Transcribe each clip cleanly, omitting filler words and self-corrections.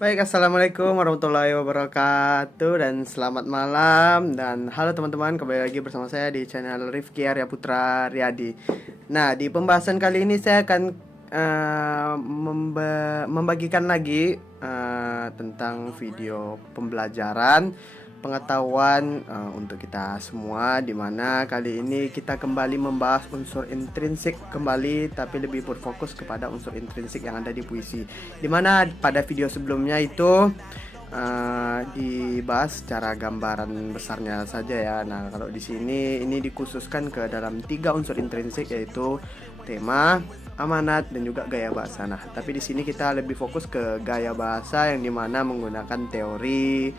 Baik, assalamualaikum warahmatullahi wabarakatuh dan selamat malam dan halo teman-teman, kembali lagi bersama saya di channel Rifki Arya Putra Riyadi. Nah, di pembahasan kali ini saya akan membagikan lagi tentang video pembelajaran pengetahuan untuk kita semua, dimana kali ini kita kembali membahas unsur intrinsik kembali, tapi lebih berfokus kepada unsur intrinsik yang ada di puisi, dimana pada video sebelumnya itu dibahas secara gambaran besarnya saja ya. Nah, kalau di sini ini dikhususkan ke dalam 3 unsur intrinsik, yaitu tema, amanat, dan juga gaya bahasa. Nah, tapi di sini kita lebih fokus ke gaya bahasa yang dimana menggunakan teori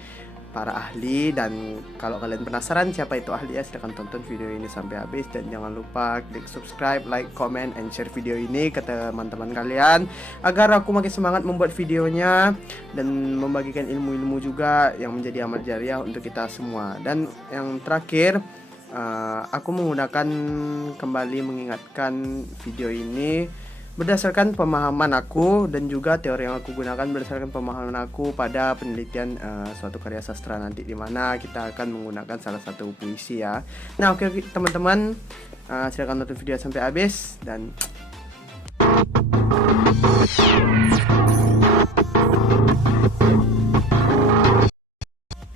para ahli. Dan kalau kalian penasaran siapa itu ahli ya, silahkan tonton video ini sampai habis dan jangan lupa klik subscribe, like, comment, and share video ini ke teman-teman kalian agar aku makin semangat membuat videonya dan membagikan ilmu-ilmu juga yang menjadi amal jariah untuk kita semua. Dan yang terakhir, aku menggunakan kembali mengingatkan video ini berdasarkan pemahaman aku dan juga teori yang aku gunakan berdasarkan pemahaman aku pada penelitian suatu karya sastra nanti, dimana kita akan menggunakan salah satu puisi ya. Nah, oke teman-teman, silakan nonton video sampai habis dan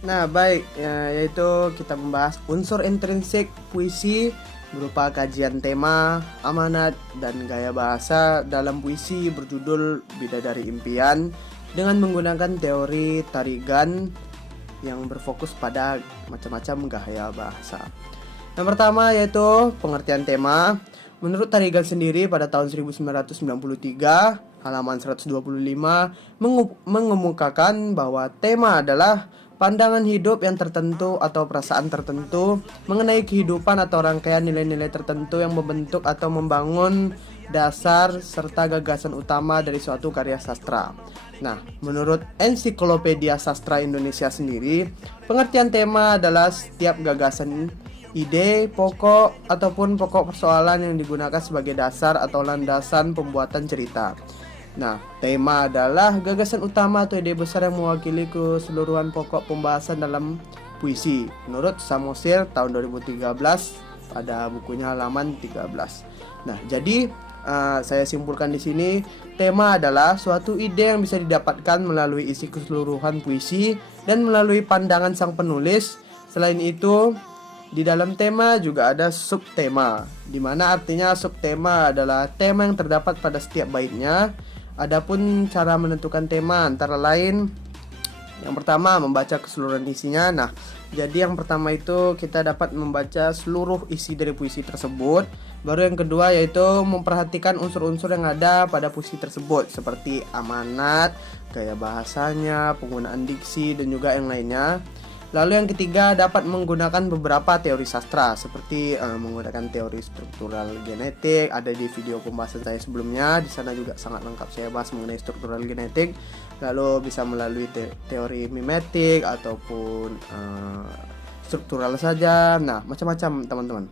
nah baik yaitu kita membahas unsur intrinsik puisi berupa kajian tema, amanat, dan gaya bahasa dalam puisi berjudul Bidadari Impian dengan menggunakan teori Tarigan yang berfokus pada macam-macam gaya bahasa. Yang pertama yaitu pengertian tema. Menurut Tarigan sendiri pada tahun 1993 halaman 125 mengemukakan bahwa tema adalah pandangan hidup yang tertentu atau perasaan tertentu mengenai kehidupan atau rangkaian nilai-nilai tertentu yang membentuk atau membangun dasar serta gagasan utama dari suatu karya sastra. Nah, menurut Ensiklopedia Sastra Indonesia sendiri, pengertian tema adalah setiap gagasan, ide, pokok, ataupun pokok persoalan yang digunakan sebagai dasar atau landasan pembuatan cerita. Nah, tema adalah gagasan utama atau ide besar yang mewakili keseluruhan pokok pembahasan dalam puisi menurut Samosir tahun 2013 pada bukunya halaman 13. Nah, jadi saya simpulkan di sini, tema adalah suatu ide yang bisa didapatkan melalui isi keseluruhan puisi dan melalui pandangan sang penulis. Selain itu, di dalam tema juga ada subtema, di mana artinya subtema adalah tema yang terdapat pada setiap baitnya. Adapun cara menentukan tema antara lain, yang pertama membaca keseluruhan isinya. Nah, jadi yang pertama itu kita dapat membaca seluruh isi dari puisi tersebut. Baru yang kedua yaitu memperhatikan unsur-unsur yang ada pada puisi tersebut seperti amanat, gaya bahasanya, penggunaan diksi, dan juga yang lainnya. Lalu yang ketiga dapat menggunakan beberapa teori sastra seperti menggunakan teori struktural genetik, ada di video pembahasan saya sebelumnya. Di sana juga sangat lengkap saya bahas mengenai struktural genetik. Lalu bisa melalui teori mimetik ataupun struktural saja. Nah, macam-macam teman-teman.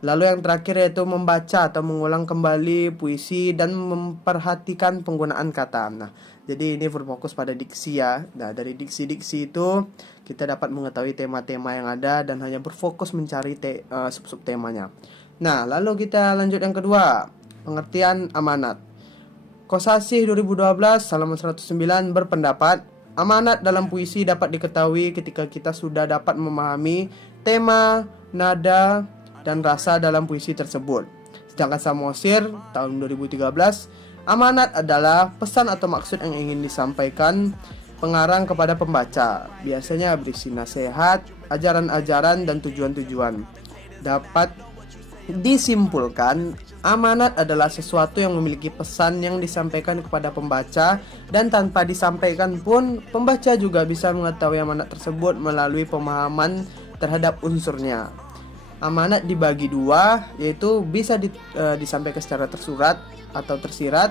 Lalu yang terakhir yaitu membaca atau mengulang kembali puisi dan memperhatikan penggunaan kata. Nah, jadi ini berfokus pada diksi ya. Nah, dari diksi-diksi itu kita dapat mengetahui tema-tema yang ada dan hanya berfokus mencari sub-sub temanya. Nah, lalu kita lanjut yang kedua, pengertian amanat. Kosasih 2012 halaman 109 berpendapat, amanat dalam puisi dapat diketahui ketika kita sudah dapat memahami tema, nada, dan rasa dalam puisi tersebut. Sedangkan Samosir tahun 2013, amanat adalah pesan atau maksud yang ingin disampaikan pengarang kepada pembaca, biasanya berisi nasihat, ajaran-ajaran, dan tujuan-tujuan. Dapat disimpulkan, amanat adalah sesuatu yang memiliki pesan yang disampaikan kepada pembaca, dan tanpa disampaikan pun pembaca juga bisa mengetahui amanat tersebut melalui pemahaman terhadap unsurnya. Amanat dibagi dua, yaitu bisa disampaikan secara tersurat atau tersirat.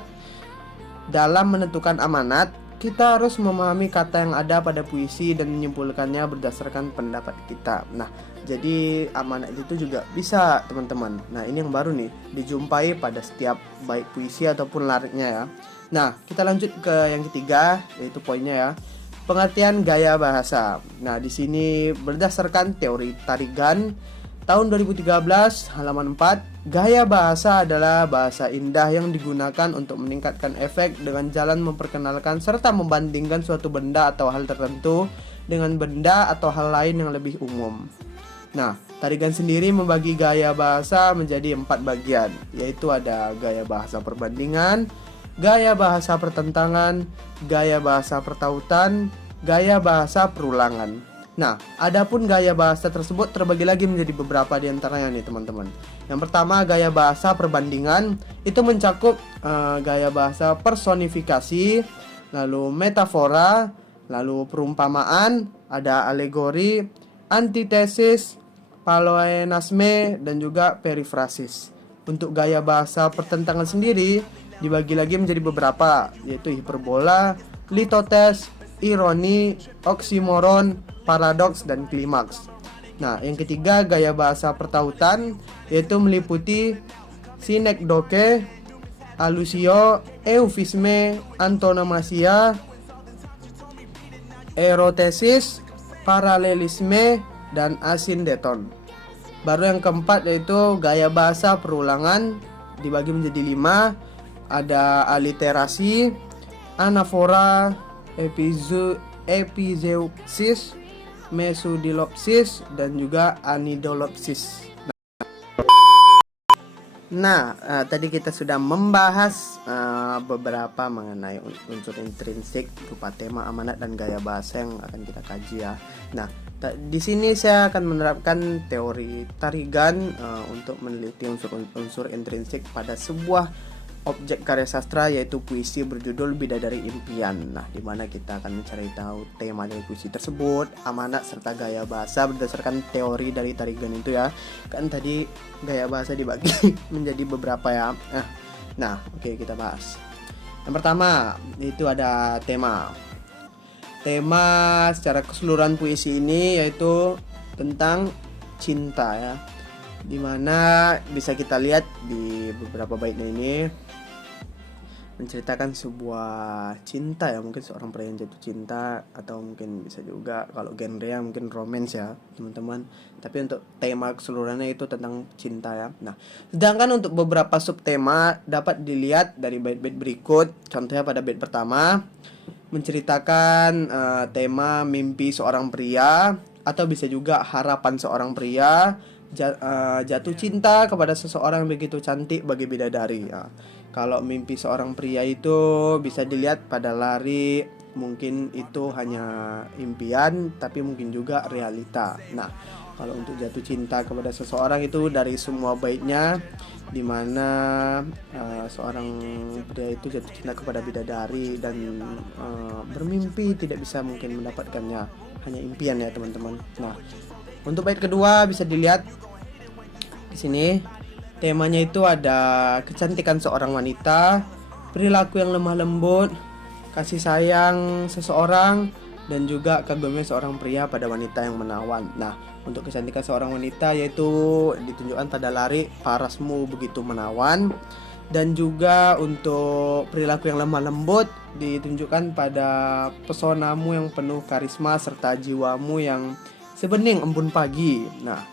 Dalam menentukan amanat, kita harus memahami kata yang ada pada puisi dan menyimpulkannya berdasarkan pendapat kita. Nah, jadi amanat itu juga bisa teman-teman. Nah, ini yang baru nih, dijumpai pada setiap bait puisi ataupun lariknya ya. Nah, kita lanjut ke yang ketiga, yaitu poinnya ya. Pengertian gaya bahasa. Nah, di sini berdasarkan teori Tarigan tahun 2013 halaman 4, gaya bahasa adalah bahasa indah yang digunakan untuk meningkatkan efek dengan jalan memperkenalkan serta membandingkan suatu benda atau hal tertentu dengan benda atau hal lain yang lebih umum. Nah, Tarigan sendiri membagi gaya bahasa menjadi 4 bagian, yaitu ada gaya bahasa perbandingan, gaya bahasa pertentangan, gaya bahasa pertautan, gaya bahasa perulangan. Nah, adapun gaya bahasa tersebut terbagi lagi menjadi beberapa di antaranya nih teman-teman. Yang pertama, gaya bahasa perbandingan itu mencakup gaya bahasa personifikasi, lalu metafora, lalu perumpamaan, ada alegori, antitesis, paloenasme, dan juga perifrasis. Untuk gaya bahasa pertentangan sendiri dibagi lagi menjadi beberapa, yaitu hiperbola, litotes, ironi, oksimoron, paradoks, dan klimaks. Nah, yang ketiga gaya bahasa pertautan, yaitu meliputi sinekdoke, alusio, eufisme, antonomasia, erotesis, paralelisme, dan asindeton. Baru yang keempat yaitu gaya bahasa perulangan, dibagi menjadi 5. Ada aliterasi, anafora, epizeuxis, mesodilopsis, dan juga anidolopsis. Nah, tadi kita sudah membahas beberapa mengenai unsur intrinsik berupa tema, amanat, dan gaya bahasa yang akan kita kaji ya. Nah, di sini saya akan menerapkan teori Tarigan untuk meneliti unsur intrinsik pada sebuah objek karya sastra, yaitu puisi berjudul Bidadari Impian. Nah, di mana kita akan mencari tahu tema dari puisi tersebut, amanat, serta gaya bahasa berdasarkan teori dari Tarigan itu ya. Kan tadi gaya bahasa dibagi menjadi beberapa ya. Nah, oke, kita bahas. Yang pertama itu ada tema. Tema secara keseluruhan puisi ini yaitu tentang cinta ya. Dimana bisa kita lihat di beberapa baitnya ini menceritakan sebuah cinta ya, mungkin seorang pria yang jatuh cinta, atau mungkin bisa juga kalau genre mungkin romance ya teman-teman. Tapi untuk tema keseluruhannya itu tentang cinta ya. Nah, sedangkan untuk beberapa subtema dapat dilihat dari bait-bait berikut. Contohnya pada bait pertama menceritakan tema mimpi seorang pria, atau bisa juga harapan seorang pria jatuh cinta kepada seseorang yang begitu cantik bagi bidadari ya. Kalau mimpi seorang pria itu bisa dilihat pada lari, mungkin itu hanya impian tapi mungkin juga realita. Nah, kalau untuk jatuh cinta kepada seseorang itu dari semua baitnya, dimana seorang pria itu jatuh cinta kepada bidadari dan bermimpi tidak bisa mungkin mendapatkannya, hanya impian ya teman-teman. Nah, untuk bait kedua bisa dilihat di sini. Temanya itu ada kecantikan seorang wanita, perilaku yang lemah lembut, kasih sayang seseorang, dan juga kagumnya seorang pria pada wanita yang menawan. Nah, untuk kecantikan seorang wanita yaitu ditunjukkan pada lari, parasmu begitu menawan. Dan juga untuk perilaku yang lemah lembut ditunjukkan pada pesonamu yang penuh karisma serta jiwamu yang sebening embun pagi. Nah,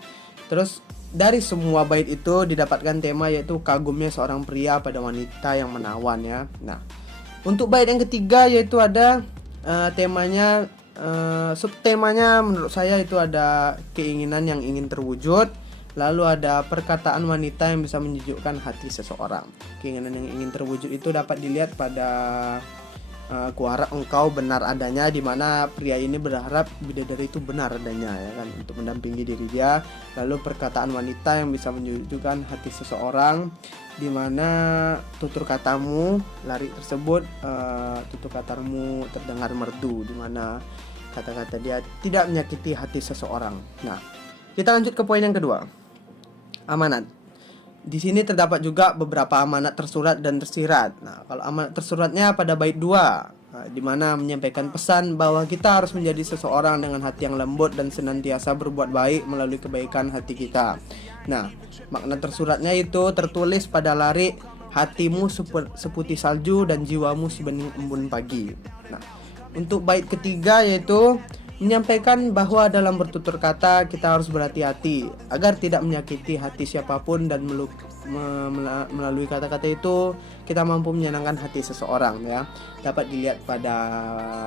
terus dari semua bait itu didapatkan tema yaitu kagumnya seorang pria pada wanita yang menawan ya. Nah, untuk bait yang ketiga yaitu ada temanya, subtemanya menurut saya itu ada keinginan yang ingin terwujud. Lalu ada perkataan wanita yang bisa menyejukkan hati seseorang. Keinginan yang ingin terwujud itu dapat dilihat pada kuharap engkau benar adanya, di mana pria ini berharap bidadari itu benar adanya ya kan, untuk mendampingi diri dia. Lalu perkataan wanita yang bisa menyejukkan hati seseorang, di mana tutur katamu lari tersebut, tutur katamu terdengar merdu, di mana kata-kata dia tidak menyakiti hati seseorang. Nah, kita lanjut ke poin yang kedua, amanat. Di sini terdapat juga beberapa amanat tersurat dan tersirat. Nah, kalau amanat tersuratnya pada bait 2, di mana menyampaikan pesan bahwa kita harus menjadi seseorang dengan hati yang lembut dan senantiasa berbuat baik melalui kebaikan hati kita. Nah, makna tersuratnya itu tertulis pada lari, hatimu seputih salju dan jiwamu sebening embun pagi. Nah, untuk bait ketiga yaitu menyampaikan bahwa dalam bertutur kata kita harus berhati-hati agar tidak menyakiti hati siapapun dan melalui kata-kata itu kita mampu menyenangkan hati seseorang ya. Dapat dilihat pada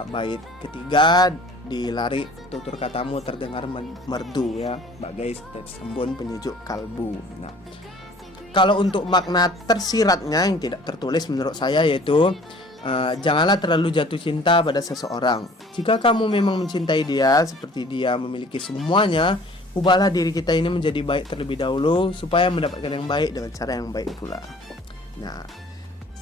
bait ketiga, dilari tutur katamu terdengar merdu ya, bagai embun penyejuk kalbu. Nah, kalau untuk makna tersiratnya yang tidak tertulis menurut saya yaitu janganlah terlalu jatuh cinta pada seseorang. Jika kamu memang mencintai dia seperti dia memiliki semuanya, ubahlah diri kita ini menjadi baik terlebih dahulu supaya mendapatkan yang baik dengan cara yang baik pula. Nah,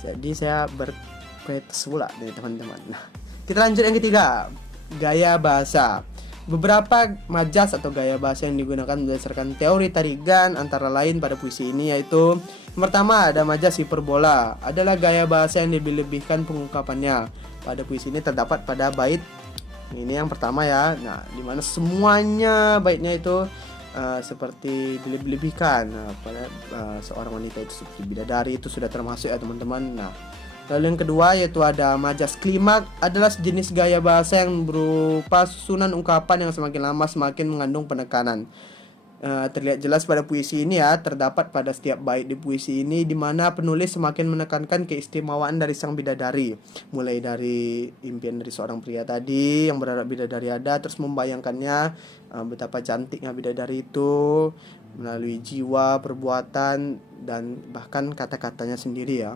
jadi saya berkreatif pula nih teman-teman. Nah, kita lanjut yang ketiga, gaya bahasa. Beberapa majas atau gaya bahasa yang digunakan berdasarkan teori Tarigan antara lain pada puisi ini yaitu yang pertama ada majas hiperbola, adalah gaya bahasa yang lebih-lebihkan pengungkapannya. Pada puisi ini terdapat pada bait ini yang pertama ya. Nah, dimana semuanya baitnya itu seperti dilebih-lebihkan. Pada seorang wanita itu seperti bidadari itu sudah termasuk ya teman-teman. Nah, lalu yang kedua yaitu ada majas klimak, adalah sejenis gaya bahasa yang berupa susunan ungkapan yang semakin lama semakin mengandung penekanan. Terlihat jelas pada puisi ini ya, terdapat pada setiap bait di puisi ini di mana penulis semakin menekankan keistimewaan dari sang bidadari, mulai dari impian dari seorang pria tadi yang berharap bidadari ada, terus membayangkannya betapa cantiknya bidadari itu melalui jiwa, perbuatan, dan bahkan kata-katanya sendiri ya.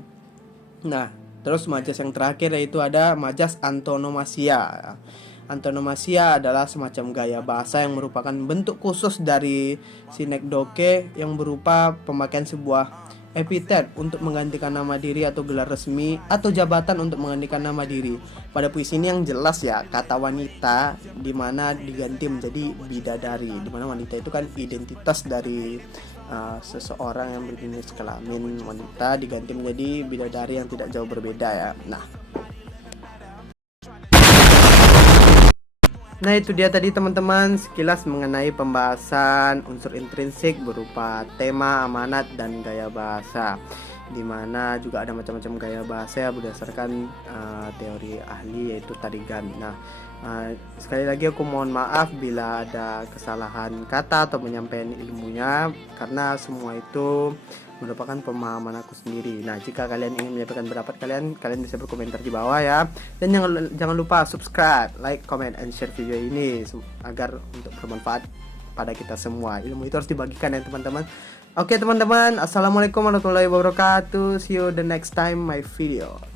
Nah, terus majas yang terakhir yaitu ada majas antonomasia. Antonomasia adalah semacam gaya bahasa yang merupakan bentuk khusus dari sinekdoke yang berupa pemakaian sebuah epitet untuk menggantikan nama diri atau gelar resmi atau jabatan untuk menggantikan nama diri. Pada puisi ini yang jelas ya, kata wanita dimana diganti menjadi bidadari, dimana wanita itu kan identitas dari seseorang yang berjenis kelamin wanita diganti menjadi bidadari yang tidak jauh berbeda ya. Nah itu dia tadi teman-teman sekilas mengenai pembahasan unsur intrinsik berupa tema, amanat, dan gaya bahasa, dimana juga ada macam-macam gaya bahasa ya berdasarkan teori ahli yaitu Tarigan. Nah, sekali lagi aku mohon maaf bila ada kesalahan kata atau penyampaian ilmunya, karena semua itu merupakan pemahaman aku sendiri. Nah, jika kalian ingin menyampaikan pendapat kalian bisa berkomentar di bawah ya. Dan jangan lupa subscribe, like, comment, and share video ini agar untuk bermanfaat pada kita semua. Ilmu itu harus dibagikan ya teman-teman. Oke teman-teman, assalamualaikum warahmatullahi wabarakatuh. See you the next time my video.